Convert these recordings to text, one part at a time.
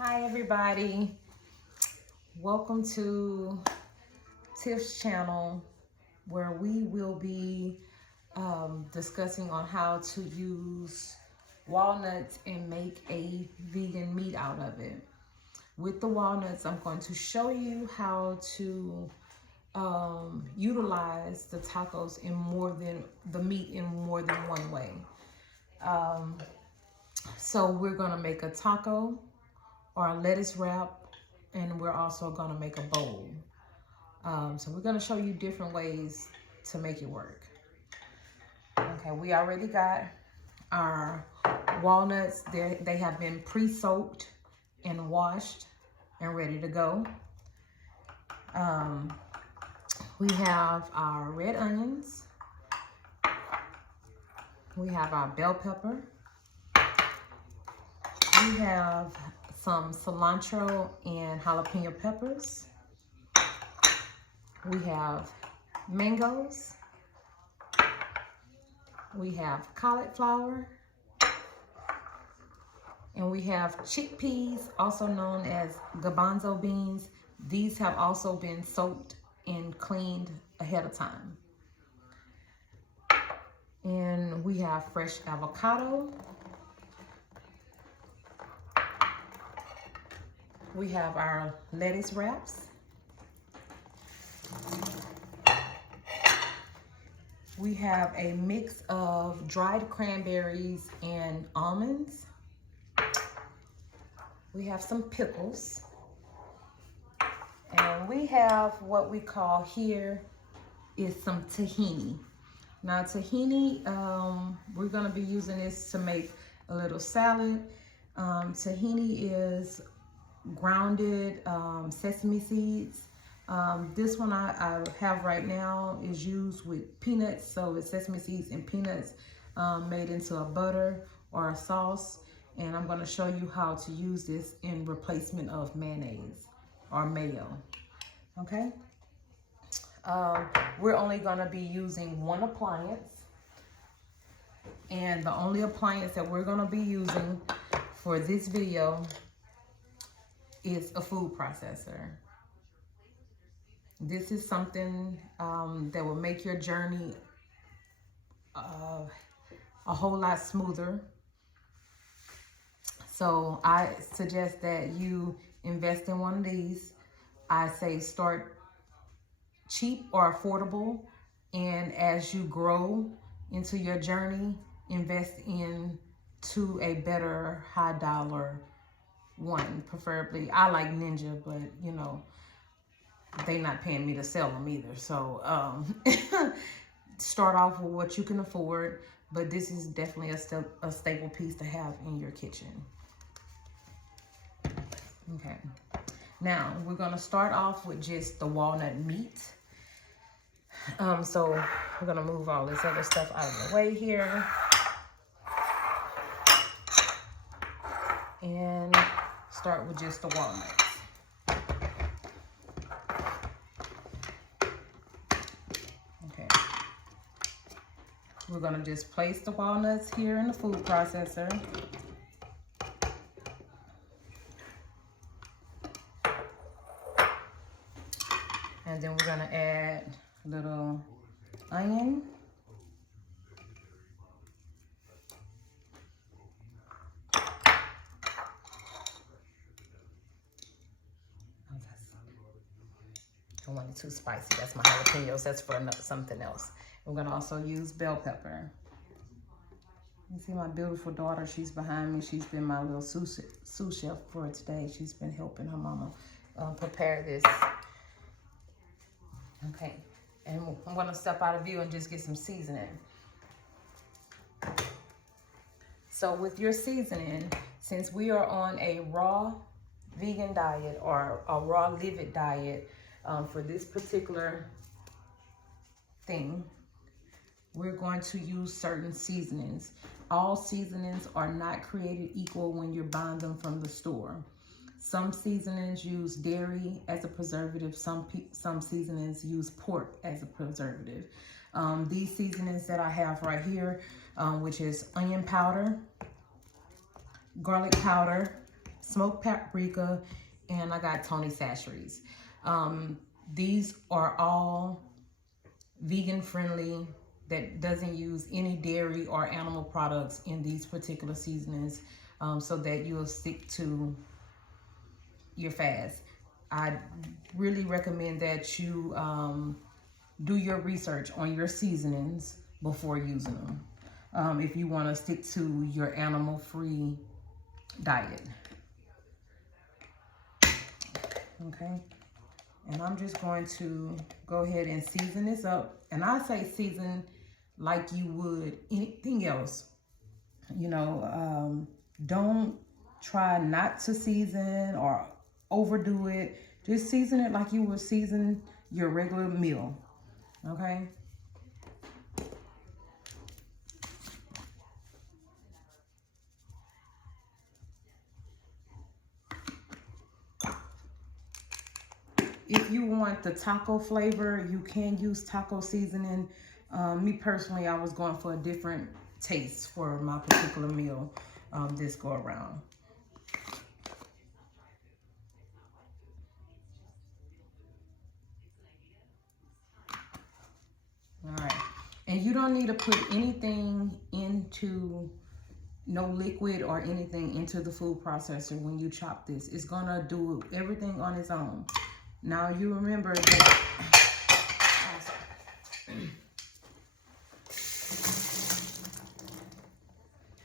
Hi everybody, welcome to Tiff's channel, where we will be discussing on how to use walnuts and make a vegan meat out of it. With the walnuts, I'm going to show you how to utilize the tacos in the meat in more than one way. So we're gonna make a taco or a lettuce wrap, and we're also gonna make a bowl. So we're gonna show you different ways to make it work. Okay, we already got our walnuts. They have been pre-soaked and washed and ready to go. We have our red onions. We have our bell pepper. We have some cilantro and jalapeno peppers. We have mangoes. We have cauliflower. And we have chickpeas, also known as garbanzo beans. These have also been soaked and cleaned ahead of time. And we have fresh avocado. We have our lettuce wraps. We have a mix of dried cranberries and almonds. We have some pickles. And we have what we call here is some tahini. Now tahini, we're gonna be using this to make a little salad. Tahini is grounded sesame seeds. This one I have right now is used with peanuts, so it's sesame seeds and peanuts made into a butter or a sauce, and I'm going to show you how to use this in replacement of mayonnaise or mayo. Okay, we're only going to be using one appliance, and the only appliance that we're going to be using for this video is a food processor. This is something that will make your journey a whole lot smoother. So I suggest that you invest in one of these. I say start cheap or affordable, and as you grow into your journey, invest into a better high dollar one, preferably. I like Ninja, but you know, they not paying me to sell them either. So start off with what you can afford, but this is definitely a staple piece to have in your kitchen. Okay, now we're gonna start off with just the walnut meat. So we're gonna move all this other stuff out of the way here. And start with just the walnuts. Okay. We're gonna just place the walnuts here in the food processor. And then we're gonna add a little onion. I want it too spicy. That's my jalapenos. That's for something else. We're gonna also use bell pepper. You see my beautiful daughter, she's behind me. She's been my little sous chef for today. She's been helping her mama prepare this. Okay, and I'm gonna step out of view and just get some seasoning. So with your seasoning, since we are on a raw vegan diet or a raw livid diet, for this particular thing, we're going to use certain seasonings. All seasonings are not created equal when you're buying them from the store. Some seasonings use dairy as a preservative. Some seasonings use pork as a preservative. These seasonings that I have right here, which is onion powder, garlic powder, smoked paprika, and I got Tony Chachere's. These are all vegan friendly, that doesn't use any dairy or animal products in these particular seasonings, so that you'll stick to your fast. I really recommend that you do your research on your seasonings before using them, if you want to stick to your animal-free diet. Okay, and I'm just going to go ahead and season this up. And I say season like you would anything else. You know, don't try not to season or overdo it. Just season it like you would season your regular meal. Okay. If you want the taco flavor, you can use taco seasoning. Me personally, I was going for a different taste for my particular meal this go around. All right, and you don't need to put anything into, no liquid or anything into the food processor when you chop this. It's gonna do everything on its own. Now you remember that.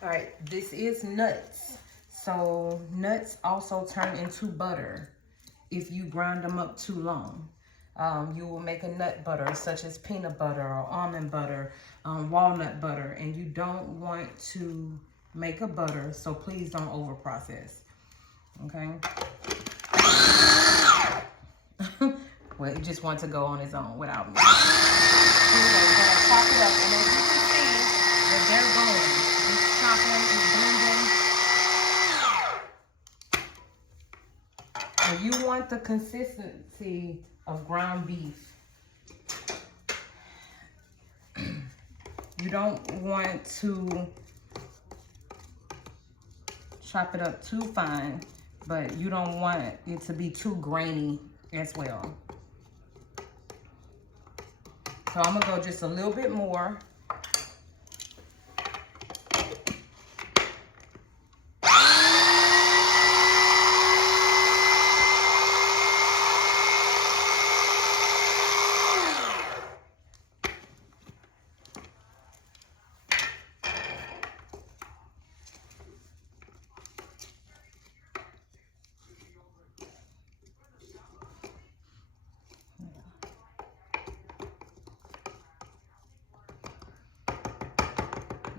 All right, this is nuts. So nuts also turn into butter if you grind them up too long. You will make a nut butter, such as peanut butter or almond butter, walnut butter, and you don't want to make a butter, so please don't over process. Okay. Well, it just wants to go on its own without me. Anyway, we're gonna chop it up, and as you can see, that they're going. It's chopping, it's blending. And you want the consistency of ground beef. You don't want to chop it up too fine, but you don't want it to be too grainy as well. So I'm gonna go just a little bit more.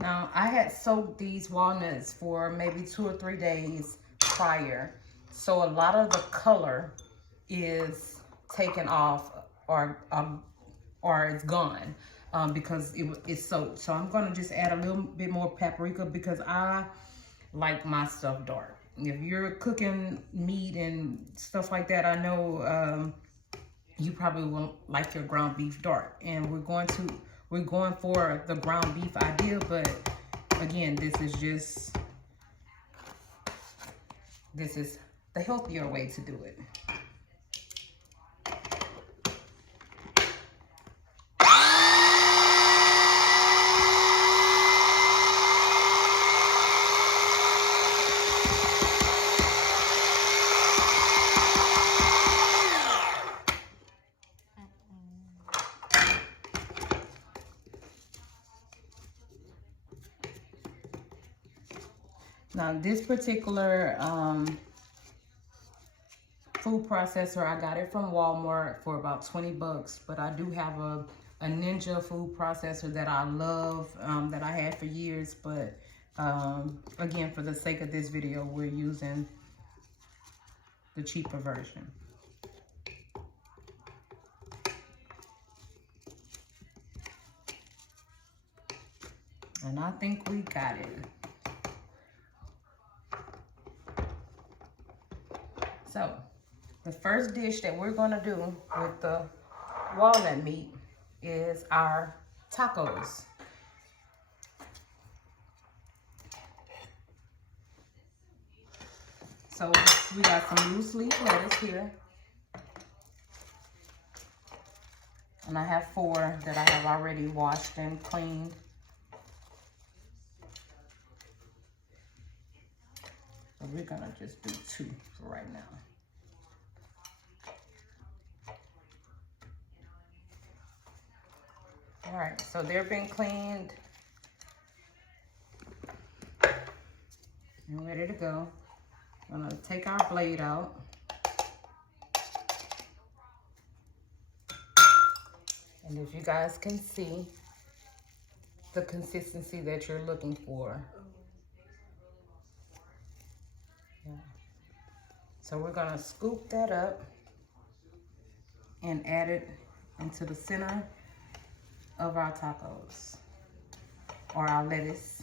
Now, I had soaked these walnuts for maybe 2 or 3 days prior. So a lot of the color is taken off or it's gone because it's soaked. So I'm gonna just add a little bit more paprika because I like my stuff dark. If you're cooking meat and stuff like that, I know you probably won't like your ground beef dark. And we're going for the ground beef idea, but again, this is the healthier way to do it. Now, this particular food processor, I got it from Walmart for about 20 bucks, but I do have a Ninja food processor that I love, that I had for years, but again, for the sake of this video, we're using the cheaper version. And I think we got it. So, the first dish that we're gonna do with the walnut meat is our tacos. So we got some loose leaf lettuce here. And I have 4 that I have already washed and cleaned. So we're gonna just do 2 for right now. All right, so they're being cleaned and ready to go. I'm gonna take our blade out. And if you guys can see the consistency that you're looking for. Yeah. So we're gonna scoop that up and add it into the center of our tacos or our lettuce.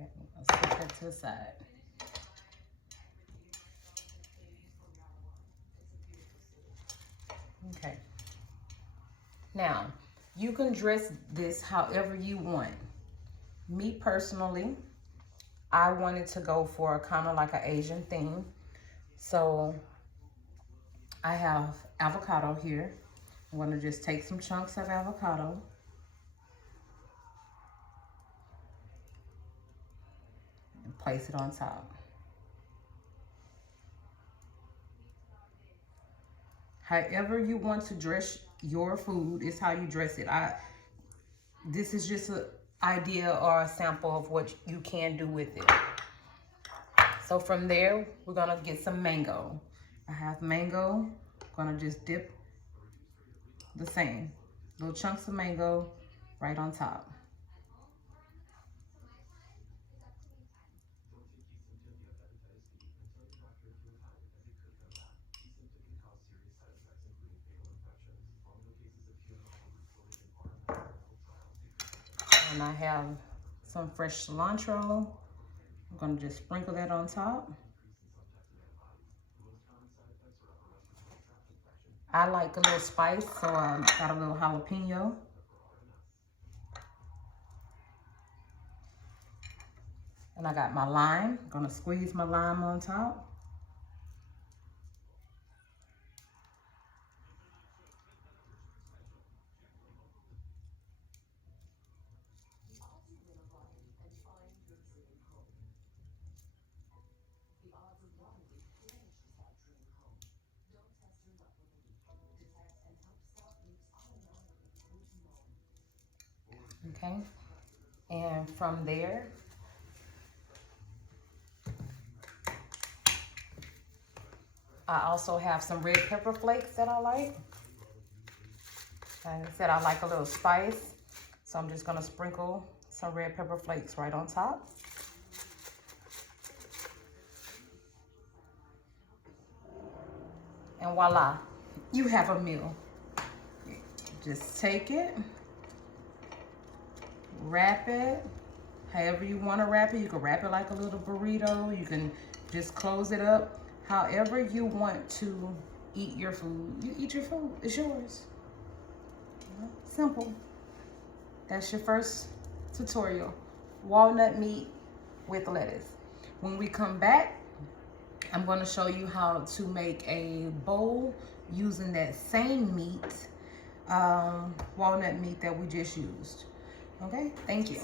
Okay, let's put that to the side. Okay. Now, you can dress this however you want. Me personally, I wanted to go for kind of like an Asian theme. So I have avocado here. I'm gonna just take some chunks of avocado. And place it on top. However you want to dress your food is how you dress it. This is just an idea or a sample of what you can do with it. So from there, we're gonna get some mango. I have mango. I'm gonna just dip the same. Little chunks of mango right on top. And I have some fresh cilantro. I'm gonna just sprinkle that on top. I like a little spice, so I got a little jalapeno. And I got my lime. I'm gonna squeeze my lime on top. Okay, and from there, I also have some red pepper flakes that I like. Like I said, I like a little spice, so I'm just gonna sprinkle some red pepper flakes right on top. And voila, you have a meal. Just take it, wrap it, however you want to wrap it. You can wrap it like a little burrito. You can just close it up. However you want to eat your food, you eat your food. It's yours. Simple. That's your first tutorial. Walnut meat with lettuce. When we come back, I'm going to show you how to make a bowl using that same meat, walnut meat that we just used. Okay, thank you.